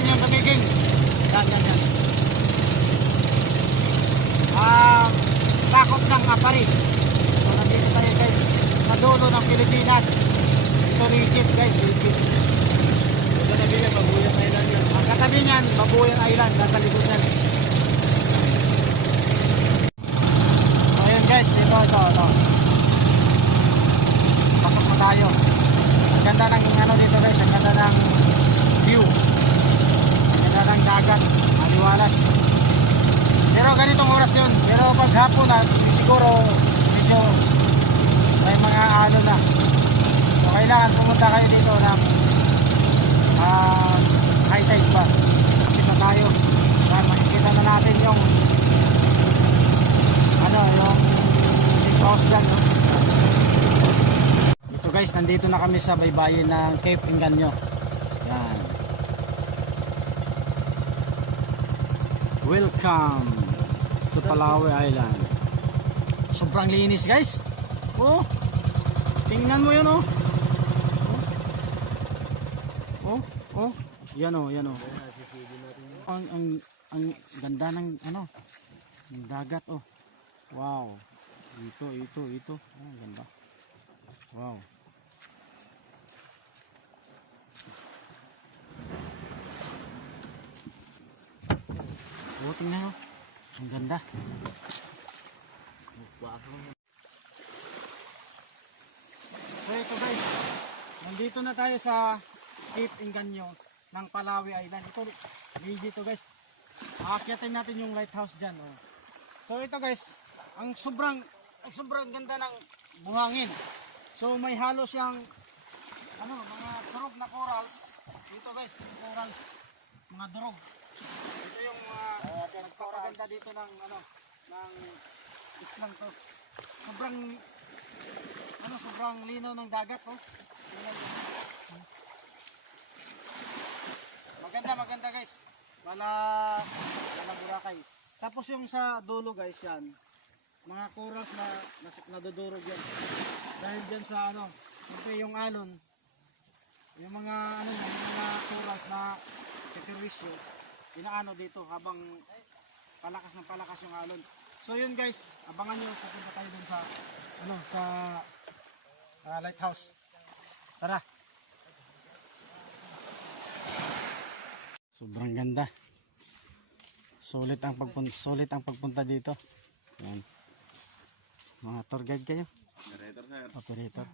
yan yung magiging. Yan, yan, yan. Ah, sakop ng Apari. So, nandito tayo guys, sa dulo ng Pilipinas. Ito legit guys, legit. Ito na bigyan, Babuyang Island yan. Ang katabi niyan, Babuyang Island, nasa likod niyan. So, ayan guys, ito, ito, ito. Pasok na tayo. Ang ganda ng ano dito guys, ang ganda ng view. Ang ganda ng dagat, maliwalas. Pero ganitong oras yun. Pero pag hapon na, siguro medyo may mga ano na. So kailangan pumunta kayo dito ng ah, high tide ba. Kita tayo. Para makikita na natin yung ano, yung house dyan, no? Ito guys, nandito na kami sa baybayin ng Cape Enganyo. Yan. Welcome to Palawe Island. Sobrang linis guys. Oh, tingnan mo yun oh. Oh, oh, yan oh, yan oh. Ang, ang, ang ganda ng ano, ng dagat oh. Wow. Ito, ito, ito. Oh, ganda. Wow. Oh, tingnan mo. Ang ganda. So ito guys, nandito na tayo sa Cape Enganyo ng Palawi Island. Ito, legit to guys. Aakyatin natin yung lighthouse dyan. Oh. So ito guys, ang sobrang, ang sobrang ganda ng buhangin. So may halo siyang ano, mga durog na corals. Dito guys, corals, mga durog. Ito yung mga nagpapaganda dito ng ano, ng islang to. Sobrang ano, sobrang linaw ng dagat oh. Maganda, maganda guys. Wala, wala burakay. Tapos yung sa dulo guys yan, mga corals na nas- nadudurog yan. Dahil dyan sa ano, siyempre yung alon, yung mga ano yung mga corals na teterisyo, inaano dito habang palakas ng palakas yung alon. So yun guys, abangan nyo, pupunta tayo dun sa ano, sa ah, lighthouse. Tara. Sobrang ganda. Sulit ang pagpunta, sulit ang pagpunta dito. Yan. Mga tour guide kayo, Operator sir. operator.